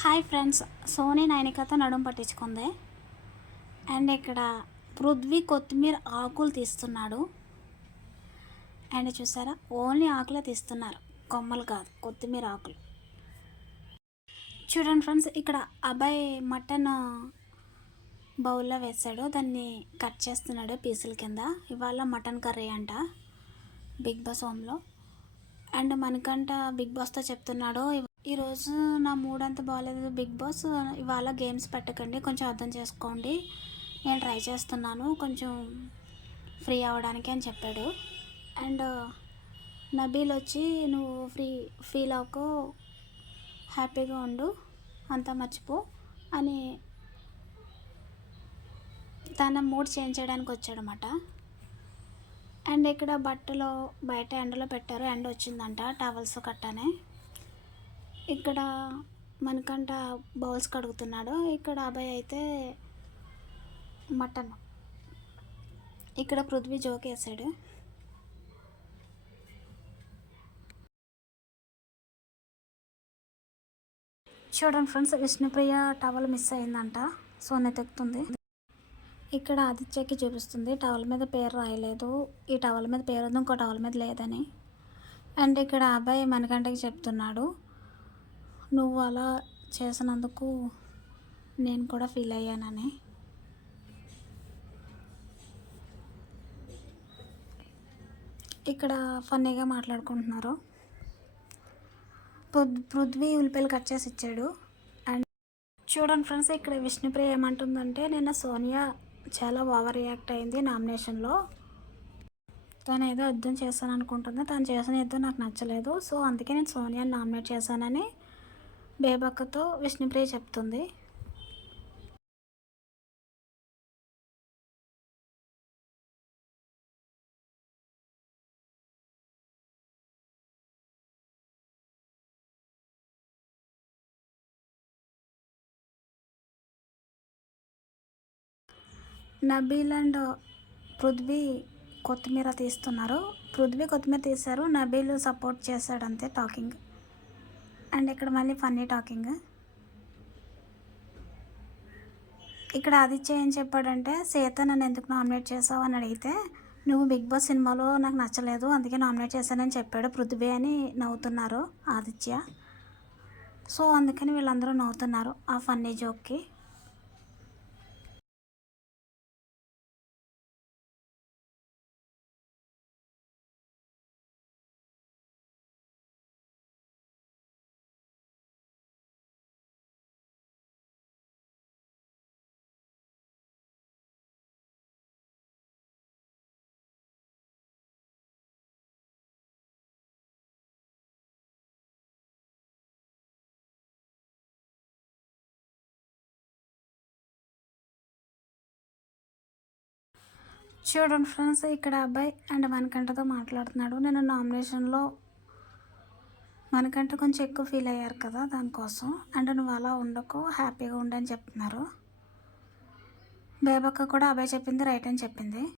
Hi friends Sony నైనికతో నడుము పట్టించుకుంది and ఇక్కడ పృథ్వీ కొత్తిమీర ఆకులు తీస్తున్నాడు. అండ్ చూసారా? ఓన్లీ ఆకులే తీస్తున్నారు. కొమ్మలు కాదు కొత్తిమీర ఆకులు. చూడండి ఫ్రెండ్స్ ఇక్కడ అబ్బాయి మటన్ బౌల్లో వేసాడు. దాన్ని కట్ చేస్తున్నాడు పీసుల కింద. ఇవాళ మటన్ కర్రీ అంట. బిగ్ బాస్ హోమ్లో అండ్ మనకంట బిగ్ బాస్తో చెప్తున్నాడు ఈరోజు నా మూడ్ అంత బాగాలేదు బిగ్ బాస్ ఇవాళ గేమ్స్ పెట్టకండి కొంచెం అర్థం చేసుకోండి. నేను ట్రై చేస్తున్నాను కొంచెం ఫ్రీ అవ్వడానికి అని చెప్పాడు. అండ్ నబీల్ వచ్చి నువ్వు ఫ్రీ ఫీల్ అవ్వకు హ్యాపీగా ఉండు అంతా మర్చిపో అని తన మూడ్ చేంజ్ చేయడానికి వచ్చాడనమాట అండ్ ఇక్కడ బట్టలు బయట ఎండలో పెట్టారు. ఎండ వచ్చిందంట టవల్స్ కట్టనే. ఇక్కడ మనకంట బౌల్స్ కడుగుతున్నాడు. ఇక్కడ అబ్బాయి అయితే మటన్. ఇక్కడ పృథ్వీ జోక్ వేసాడు. చూడండి ఫ్రెండ్స్ విష్ణుప్రియ టవల్ మిస్ అయిందంట. సోనె తెక్కుతుంది ఇక్కడ ఆదిత్యకి చూపిస్తుంది. టవల్ మీద పేరు రాయలేదు. ఈ టవల్ మీద పేరు ఉంది. ఇంకో టవల్ మీద లేదని. అండ్ ఇక్కడ అబ్బాయి మనకంటకి చెప్తున్నాడు. నువ్వు అలా చేసినందుకు నేను కూడా ఫీల్ అయ్యానని. ఇక్కడ ఫన్నీగా మాట్లాడుకుంటున్నారు. పృథ్వీ ఉల్లిపాయలు కట్ చేసి ఇచ్చాడు. అండ్ చూడండి ఫ్రెండ్స్ ఇక్కడ విష్ణుప్రియ ఏమంటుందంటే నిన్న సోనియా చాలా ఓవర్ రియాక్ట్ అయింది నామినేషన్లో. తను ఏదో యుద్ధం చేస్తాను అనుకుంటుంది తను చేసిన యుద్ధం నాకు నచ్చలేదు. సో అందుకే నేను సోనియాని నామినేట్ చేశానని బేబక్కతో విష్ణుప్రియ చెప్తుంది. నబీల్ అండ్ పృథ్వీ కొత్తిమీర తీస్తున్నారు. పృథ్వీ కొత్తిమీర తీశారు. నబీల్ సపోర్ట్ చేశాడు అంతే టాకింగ్. అండ్ ఇక్కడ మళ్ళీ ఫన్నీ టాకింగ్. ఇక్కడ ఆదిత్య ఏం చెప్పాడంటే సీత నన్ను ఎందుకు నామినేట్ చేసావు? అని అడిగితే నువ్వు బిగ్ బాస్ సినిమాలో నాకు నచ్చలేదు. అందుకే నామినేట్ చేశానని చెప్పాడు పృథ్వీ అని నవ్వుతున్నారు ఆదిత్య. సో అందుకని వీళ్ళందరూ నవ్వుతున్నారు ఆ ఫన్నీ జోక్కి. చూడండి ఫ్రెండ్స్ ఇక్కడ అబ్బాయి అండ్ మనకంటతో మాట్లాడుతున్నాడు. నేను నామినేషన్లో మనకంటే కొంచెం ఎక్కువ ఫీల్ అయ్యారు కదా దానికోసం. అండ్ నువ్వు అలా ఉండకు హ్యాపీగా ఉండని చెప్తున్నారు. బేబక్క కూడా అబ్బాయి చెప్పింది రైట్ అని చెప్పింది.